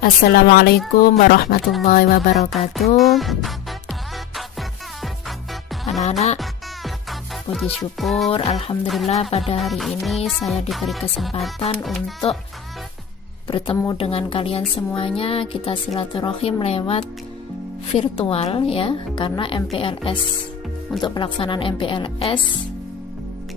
Assalamualaikum warahmatullahi wabarakatuh. Anak-anak, puji syukur, alhamdulillah pada hari ini saya diberi kesempatan untuk bertemu dengan kalian semuanya. Kita silaturahim lewat virtual ya, karena MPLS, untuk pelaksanaan MPLS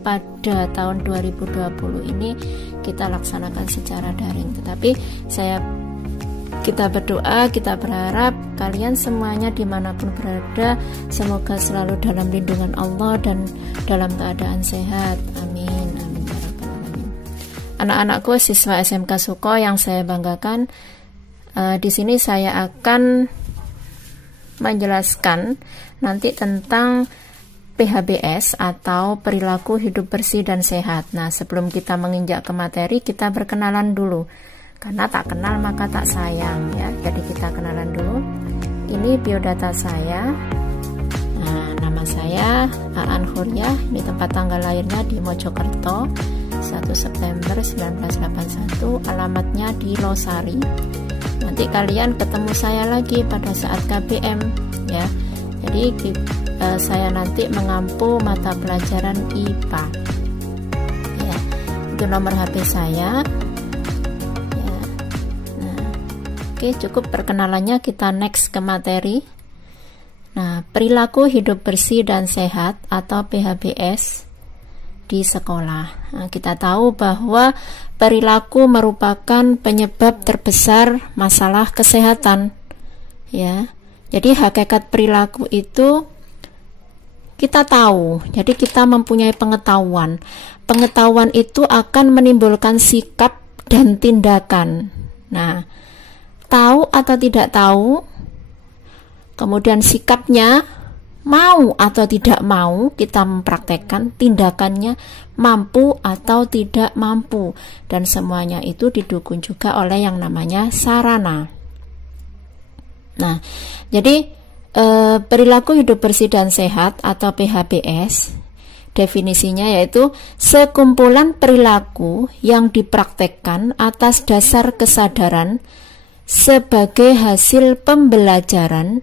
pada tahun 2020 ini kita laksanakan secara daring. Tetapi kita berdoa, kita berharap kalian semuanya dimanapun berada, semoga selalu dalam lindungan Allah dan dalam keadaan sehat. Amin, amin ya rabbal alamin. Anak-anakku siswa SMK Suko yang saya banggakan, di sini saya akan menjelaskan nanti tentang PHBS atau perilaku hidup bersih dan sehat. Nah, sebelum kita menginjak ke materi, kita berkenalan dulu. Karena tak kenal maka tak sayang ya. Jadi kita kenalan dulu. Ini biodata saya. Nah, nama saya Aan Huryah. Ini tempat tanggal lahirnya di Mojokerto, 1 September 1981. Alamatnya di Losari. Nanti kalian ketemu saya lagi pada saat KBM ya. Jadi saya nanti mengampu mata pelajaran IPA. Ya, itu nomor HP saya. Oke, cukup perkenalannya, kita next ke materi. Nah, perilaku hidup bersih dan sehat atau PHBS di sekolah. Nah, kita tahu bahwa perilaku merupakan penyebab terbesar masalah kesehatan. Ya. Jadi hakikat perilaku itu kita tahu. Jadi kita mempunyai pengetahuan. Pengetahuan itu akan menimbulkan sikap dan tindakan. Nah, tahu atau tidak tahu, kemudian sikapnya mau atau tidak mau kita mempraktekkan, tindakannya mampu atau tidak mampu, dan semuanya itu didukung juga oleh yang namanya sarana. Nah, jadi perilaku hidup bersih dan sehat atau PHBS definisinya yaitu sekumpulan perilaku yang dipraktekkan atas dasar kesadaran sebagai hasil pembelajaran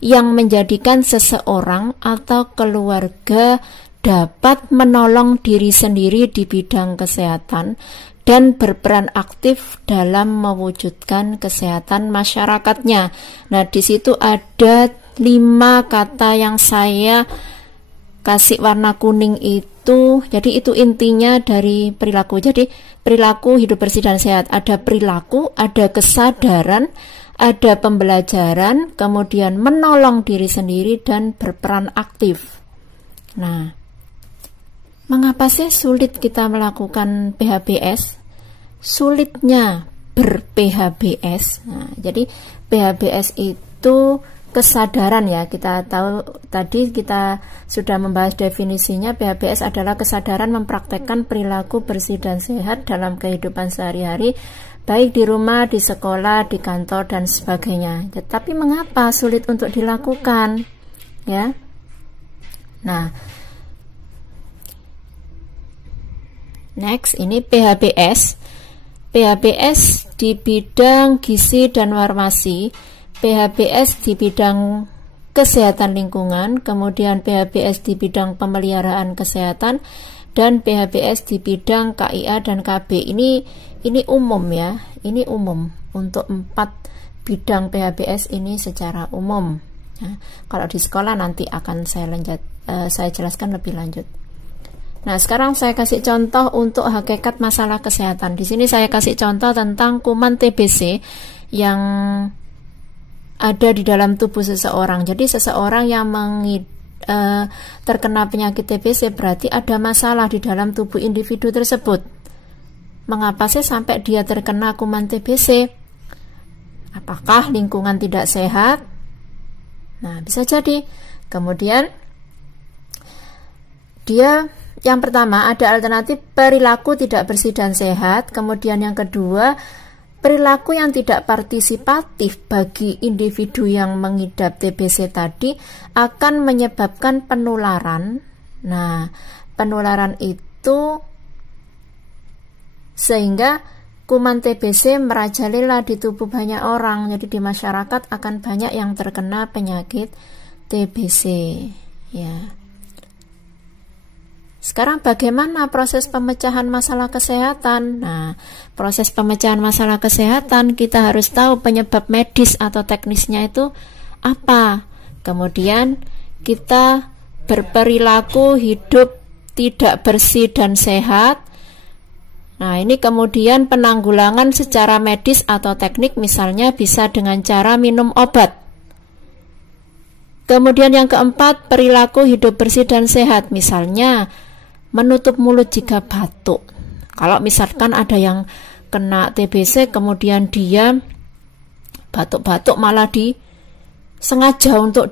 yang menjadikan seseorang atau keluarga dapat menolong diri sendiri di bidang kesehatan dan berperan aktif dalam mewujudkan kesehatan masyarakatnya. Nah, di situ ada 5 kata yang saya kasih warna kuning itu. Jadi itu intinya dari perilaku. Jadi perilaku hidup bersih dan sehat, ada perilaku, ada kesadaran, ada pembelajaran, kemudian menolong diri sendiri dan berperan aktif. Nah, mengapa sih sulit kita melakukan PHBS? Sulitnya ber-PHBS. Nah, jadi PHBS itu kesadaran ya, kita tahu tadi kita sudah membahas definisinya. PHBS adalah kesadaran mempraktekkan perilaku bersih dan sehat dalam kehidupan sehari-hari, baik di rumah, di sekolah, di kantor, dan sebagainya. Tetapi mengapa sulit untuk dilakukan? Ya. Nah, next ini PHBS. PHBS di bidang gizi dan farmasi, PHBS di bidang kesehatan lingkungan, kemudian PHBS di bidang pemeliharaan kesehatan, dan PHBS di bidang KIA dan KB. Ini umum ya, ini umum untuk 4 bidang PHBS ini secara umum. Nah, kalau di sekolah nanti akan saya jelaskan lebih lanjut. Nah, sekarang saya kasih contoh untuk hakikat masalah kesehatan. Di sini saya kasih contoh tentang kuman TBC yang ada di dalam tubuh seseorang. Jadi seseorang yang terkena penyakit TBC berarti ada masalah di dalam tubuh individu tersebut. Mengapa sih sampai dia terkena kuman TBC? Apakah lingkungan tidak sehat? Nah, bisa jadi. Kemudian yang pertama ada alternatif perilaku tidak bersih dan sehat. Kemudian yang kedua, perilaku yang tidak partisipatif bagi individu yang mengidap TBC tadi akan menyebabkan penularan. Nah, penularan itu sehingga kuman TBC merajalela di tubuh banyak orang. Jadi di masyarakat akan banyak yang terkena penyakit TBC, ya. Sekarang bagaimana proses pemecahan masalah kesehatan? Nah, proses pemecahan masalah kesehatan kita harus tahu penyebab medis atau teknisnya itu apa. Kemudian kita berperilaku hidup tidak bersih dan sehat. Nah, ini kemudian penanggulangan secara medis atau teknik misalnya bisa dengan cara minum obat. Kemudian yang keempat, perilaku hidup bersih dan sehat, misalnya menutup mulut jika batuk. Kalau misalkan ada yang kena TBC kemudian dia batuk-batuk malah sengaja untuk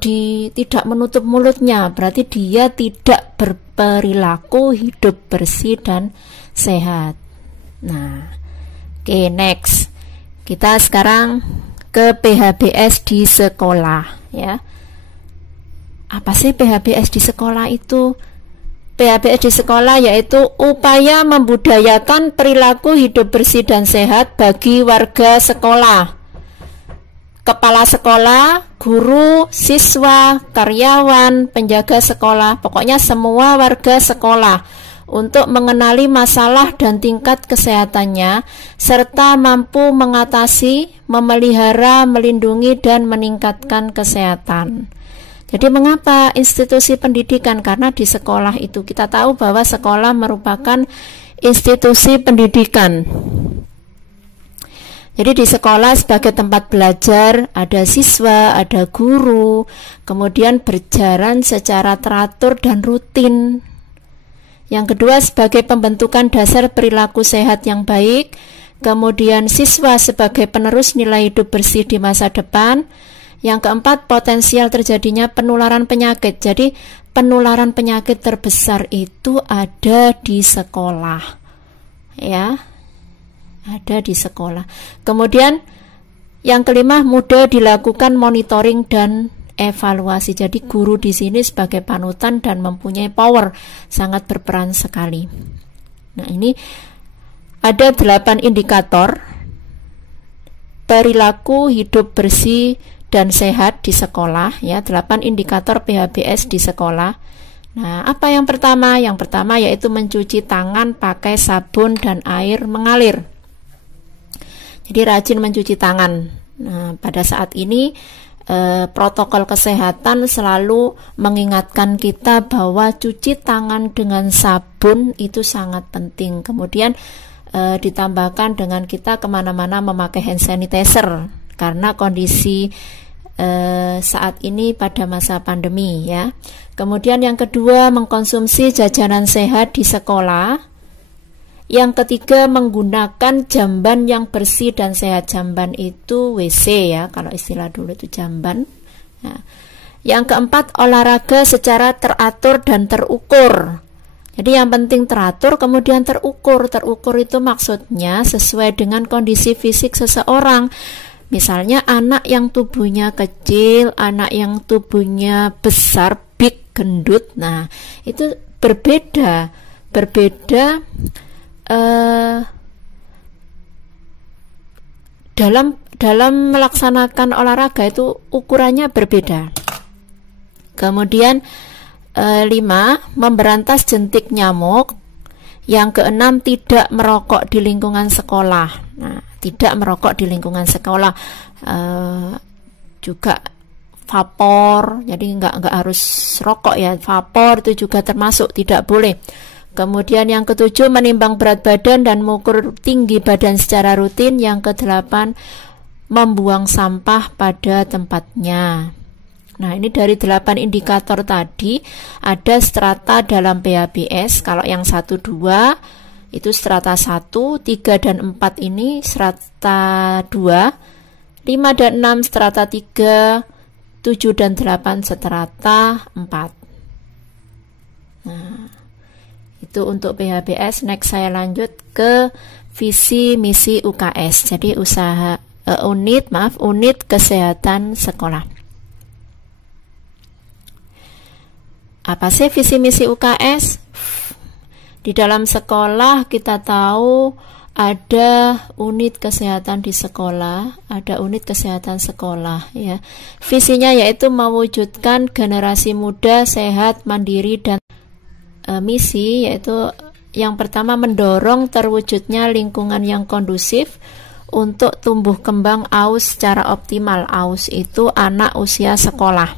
tidak menutup mulutnya, berarti dia tidak berperilaku hidup bersih dan sehat. Nah, oke, next. Kita sekarang ke PHBS di sekolah, ya. Apa sih PHBS di sekolah itu? PHBS di sekolah yaitu upaya membudayakan perilaku hidup bersih dan sehat bagi warga sekolah. Kepala sekolah, guru, siswa, karyawan, penjaga sekolah, pokoknya semua warga sekolah untuk mengenali masalah dan tingkat kesehatannya serta mampu mengatasi, memelihara, melindungi dan meningkatkan kesehatan. Jadi mengapa institusi pendidikan? Karena di sekolah itu kita tahu bahwa sekolah merupakan institusi pendidikan. Jadi di sekolah sebagai tempat belajar ada siswa, ada guru, kemudian berjalan secara teratur dan rutin. Yang kedua sebagai pembentukan dasar perilaku sehat yang baik, kemudian siswa sebagai penerus nilai hidup bersih di masa depan. Yang keempat, potensial terjadinya penularan penyakit. Jadi penularan penyakit terbesar itu ada di sekolah, ya, ada di sekolah. Kemudian yang kelima, mudah dilakukan monitoring dan evaluasi. Jadi guru di sini sebagai panutan dan mempunyai power, sangat berperan sekali. Nah, ini ada 8 indikator perilaku hidup bersih dan sehat di sekolah, ya, 8 indikator PHBS di sekolah. Nah, apa yang pertama? Yang pertama yaitu mencuci tangan pakai sabun dan air mengalir. Jadi rajin mencuci tangan. Nah, pada saat ini protokol kesehatan selalu mengingatkan kita bahwa cuci tangan dengan sabun itu sangat penting. Kemudian ditambahkan dengan kita kemana-mana memakai hand sanitizer karena kondisi saat ini pada masa pandemi, ya. Kemudian yang kedua, mengkonsumsi jajanan sehat di sekolah. Yang ketiga, menggunakan jamban yang bersih dan sehat. Jamban itu WC, ya, kalau istilah dulu itu jamban. Nah, yang keempat, olahraga secara teratur dan terukur. Jadi yang penting teratur kemudian terukur. Terukur itu maksudnya sesuai dengan kondisi fisik seseorang. Misalnya anak yang tubuhnya kecil, anak yang tubuhnya besar, big, gendut. Nah, itu berbeda dalam melaksanakan olahraga itu ukurannya berbeda. Kemudian 5, memberantas jentik nyamuk. Yang keenam, tidak merokok di lingkungan sekolah. Nah, tidak merokok di lingkungan sekolah, juga vapor, jadi nggak harus rokok, ya, vapor itu juga termasuk, tidak boleh. Kemudian yang ketujuh, menimbang berat badan dan mengukur tinggi badan secara rutin. Yang kedelapan, membuang sampah pada tempatnya. Nah, ini dari 8 indikator tadi ada strata dalam PHBS. Kalau yang 1, 2 itu strata 1, 3 dan 4 ini strata 2, 5 dan 6 strata 3, 7 dan 8 strata 4. Nah, itu untuk PHBS. Next saya lanjut ke visi misi UKS. Jadi unit kesehatan sekolah. Apa sih visi misi UKS? Di dalam sekolah kita tahu ada unit kesehatan di sekolah, ada unit kesehatan sekolah ya. Visinya yaitu mewujudkan generasi muda sehat, mandiri dan misi yaitu yang pertama mendorong terwujudnya lingkungan yang kondusif untuk tumbuh kembang AUS secara optimal. AUS itu anak usia sekolah.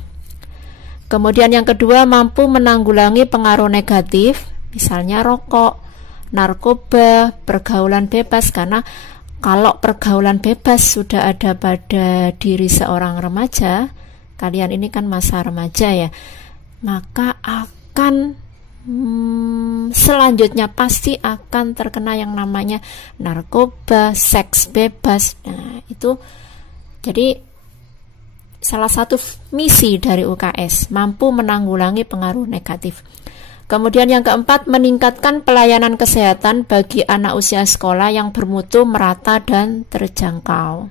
Kemudian yang kedua mampu menanggulangi pengaruh negatif, misalnya rokok, narkoba, pergaulan bebas, karena kalau pergaulan bebas sudah ada pada diri seorang remaja, kalian ini kan masa remaja ya, maka akan selanjutnya pasti akan terkena yang namanya narkoba, seks bebas. Nah, itu jadi salah satu misi dari UKS, mampu menanggulangi pengaruh negatif. Kemudian yang keempat, meningkatkan pelayanan kesehatan bagi anak usia sekolah yang bermutu, merata, dan terjangkau.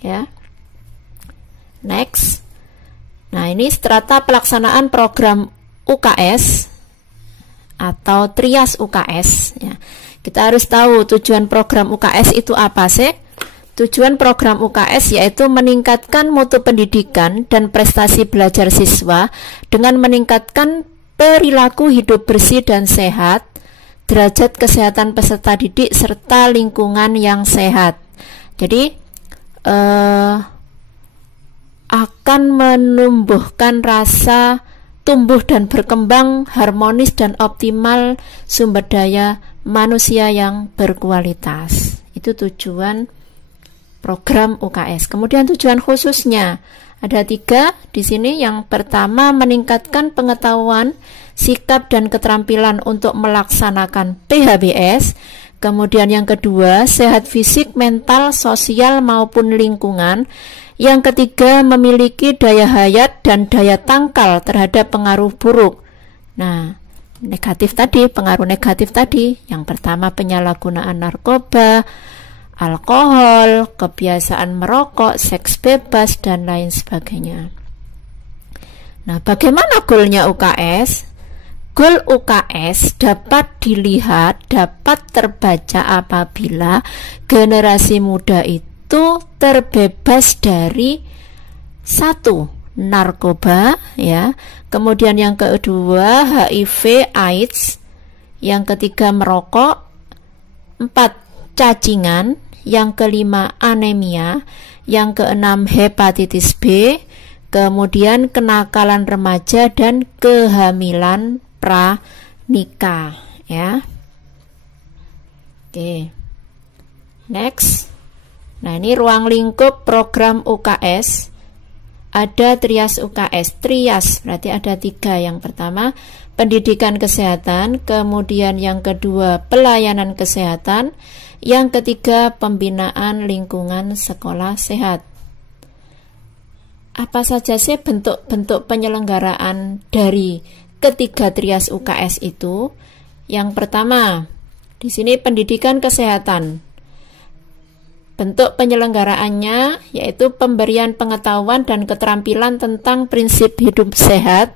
Ya. Next. Nah, ini strata pelaksanaan program UKS atau trias UKS. Ya. Kita harus tahu tujuan program UKS itu apa sih? Tujuan program UKS yaitu meningkatkan mutu pendidikan dan prestasi belajar siswa dengan meningkatkan perilaku hidup bersih dan sehat, derajat kesehatan peserta didik, serta lingkungan yang sehat. Jadi akan menumbuhkan rasa tumbuh dan berkembang harmonis dan optimal sumber daya manusia yang berkualitas. Itu tujuan program UKS. Kemudian tujuan khususnya ada 3 di sini. Yang pertama, meningkatkan pengetahuan, sikap dan keterampilan untuk melaksanakan PHBS. Kemudian yang kedua, sehat fisik, mental, sosial maupun lingkungan. Yang ketiga, memiliki daya hayat dan daya tangkal terhadap pengaruh buruk. Nah, negatif tadi, pengaruh negatif tadi. Yang pertama, penyalahgunaan narkoba, alkohol, kebiasaan merokok, seks bebas, dan lain sebagainya. Nah, bagaimana goalnya UKS? Goal UKS dapat dilihat, dapat terbaca apabila generasi muda itu terbebas dari 1. Narkoba, ya. Kemudian yang kedua HIV, AIDS. Yang ketiga merokok. 4. Cacingan. Yang kelima anemia, yang keenam hepatitis B, kemudian kenakalan remaja dan kehamilan pranikah ya. Oke. Next. Nah, ini ruang lingkup program UKS. Ada trias UKS. Trias berarti ada 3. Yang pertama pendidikan kesehatan, kemudian yang kedua pelayanan kesehatan, yang ketiga pembinaan lingkungan sekolah sehat. Apa saja sih bentuk-bentuk penyelenggaraan dari ketiga trias UKS itu? Yang pertama, di sini pendidikan kesehatan. Bentuk penyelenggaranya yaitu pemberian pengetahuan dan keterampilan tentang prinsip hidup sehat.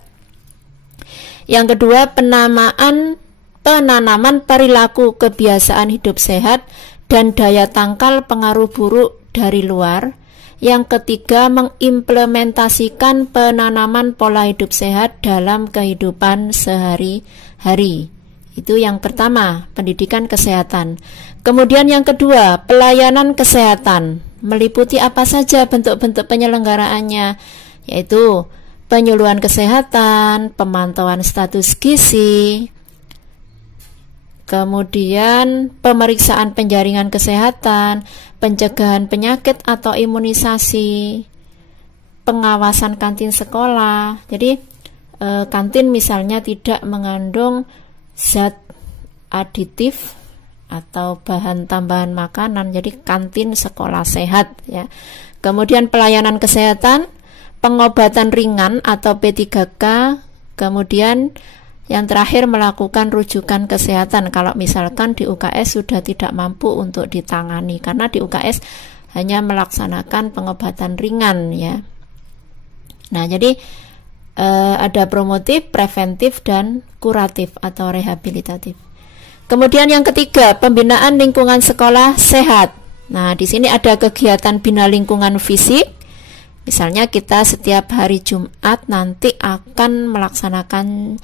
Yang kedua, penanaman perilaku kebiasaan hidup sehat dan daya tangkal pengaruh buruk dari luar. Yang ketiga, mengimplementasikan penanaman pola hidup sehat dalam kehidupan sehari-hari. Itu yang pertama, pendidikan kesehatan. Kemudian yang kedua, pelayanan kesehatan. Meliputi apa saja bentuk-bentuk penyelenggaraannya, yaitu penyuluhan kesehatan, pemantauan status gizi, kemudian pemeriksaan penjaringan kesehatan, pencegahan penyakit atau imunisasi, pengawasan kantin sekolah. Jadi kantin misalnya tidak mengandung zat aditif atau bahan tambahan makanan, jadi kantin sekolah sehat ya. Kemudian pelayanan kesehatan, pengobatan ringan atau P3K, kemudian yang terakhir melakukan rujukan kesehatan kalau misalkan di UKS sudah tidak mampu untuk ditangani, karena di UKS hanya melaksanakan pengobatan ringan ya. Nah, jadi ada promotif, preventif, dan kuratif atau rehabilitatif. Kemudian yang ketiga, pembinaan lingkungan sekolah sehat. Nah, di sini ada kegiatan bina lingkungan fisik. Misalnya kita setiap hari Jumat nanti akan melaksanakan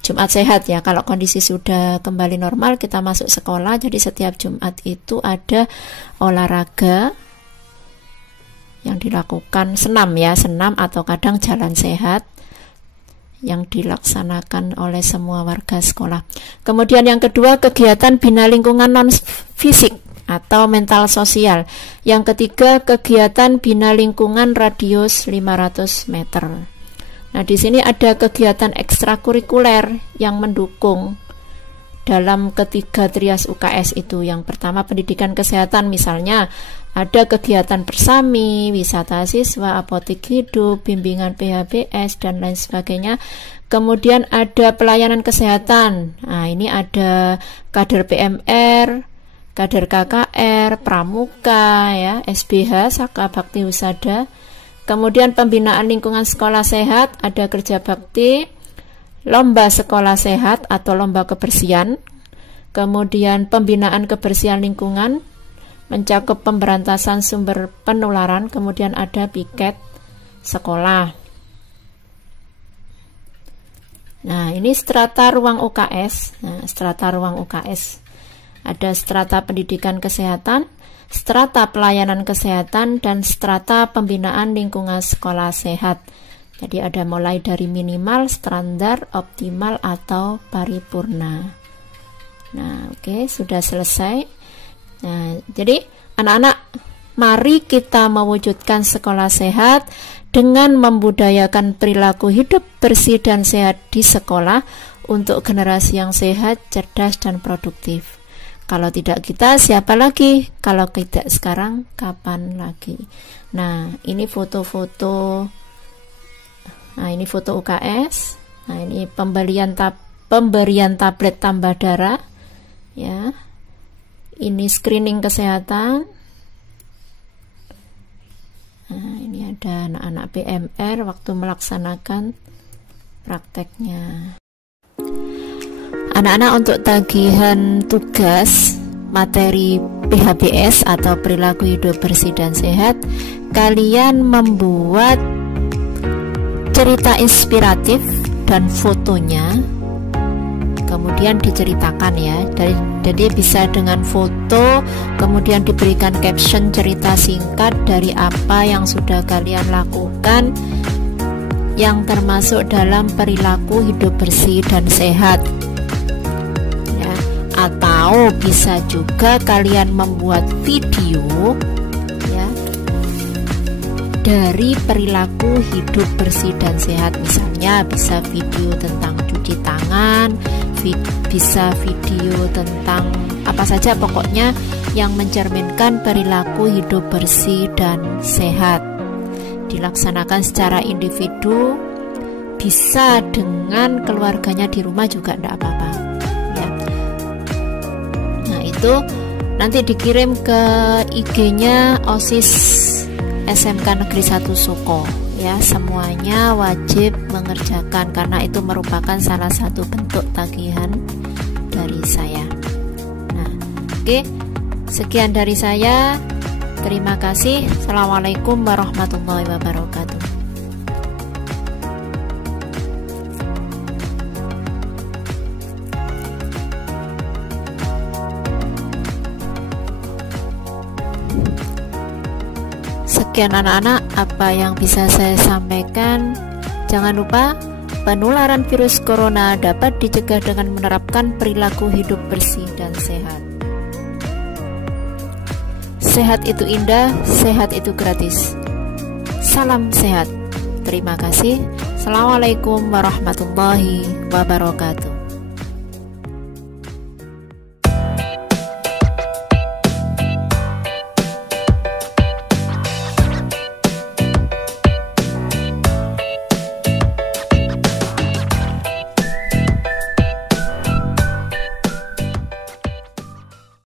Jumat sehat ya. Kalau kondisi sudah kembali normal, kita masuk sekolah. Jadi setiap Jumat itu ada olahraga yang dilakukan, senam ya, senam atau kadang jalan sehat yang dilaksanakan oleh semua warga sekolah. Kemudian yang kedua, kegiatan bina lingkungan non fisik atau mental sosial. Yang ketiga, kegiatan bina lingkungan radius 500 meter. Nah, di sini ada kegiatan ekstrakurikuler yang mendukung dalam ketiga trias UKS itu. Yang pertama, pendidikan kesehatan, misalnya ada kegiatan persami, wisata siswa, apotek hidup, bimbingan PHBS, dan lain sebagainya. Kemudian ada pelayanan kesehatan. Nah, ini ada kader PMR, kader KKR, pramuka, ya, SBH, Saka Bakti Husada. Kemudian pembinaan lingkungan sekolah sehat, ada kerja bakti, lomba sekolah sehat atau lomba kebersihan. Kemudian pembinaan kebersihan lingkungan, mencakup pemberantasan sumber penularan. Kemudian ada piket sekolah. Nah, ini strata ruang UKS. Nah, strata ruang UKS. Ada strata pendidikan kesehatan, strata pelayanan kesehatan, dan strata pembinaan lingkungan sekolah sehat. Jadi ada mulai dari minimal, standar, optimal, atau paripurna. Nah, oke, sudah selesai. Nah, jadi anak-anak, mari kita mewujudkan sekolah sehat dengan membudayakan perilaku hidup bersih dan sehat di sekolah untuk generasi yang sehat, cerdas, dan produktif. Kalau tidak kita, siapa lagi? Kalau tidak sekarang, kapan lagi? Nah, ini foto-foto. Nah, ini foto UKS. Nah, ini pemberian tablet tambah darah, ya. Ini screening kesehatan. Nah, ini ada anak-anak PMR waktu melaksanakan prakteknya. Anak-anak, untuk tagihan tugas materi PHBS atau perilaku hidup bersih dan sehat, kalian membuat cerita inspiratif dan fotonya, kemudian diceritakan ya. Jadi bisa dengan foto, kemudian diberikan caption cerita singkat dari apa yang sudah kalian lakukan yang termasuk dalam perilaku hidup bersih dan sehat ya. Atau bisa juga kalian membuat video ya dari perilaku hidup bersih dan sehat. Misalnya bisa video tentang cuci tangan, bisa video tentang apa saja, pokoknya yang mencerminkan perilaku hidup bersih dan sehat. Dilaksanakan secara individu, bisa dengan keluarganya di rumah juga tidak apa-apa ya. Nah, itu nanti dikirim ke IG-nya OSIS SMK Negeri 1 Soko ya. Semuanya wajib mengerjakan karena itu merupakan salah satu bentuk tagihan dari saya. Nah, oke, sekian dari saya. Terima kasih. Assalamualaikum warahmatullahi wabarakatuh. Sekian anak-anak apa yang bisa saya sampaikan. Jangan lupa, penularan virus corona dapat dicegah dengan menerapkan perilaku hidup bersih dan sehat. Sehat itu indah, sehat itu gratis. Salam sehat. Terima kasih. Assalamualaikum warahmatullahi wabarakatuh.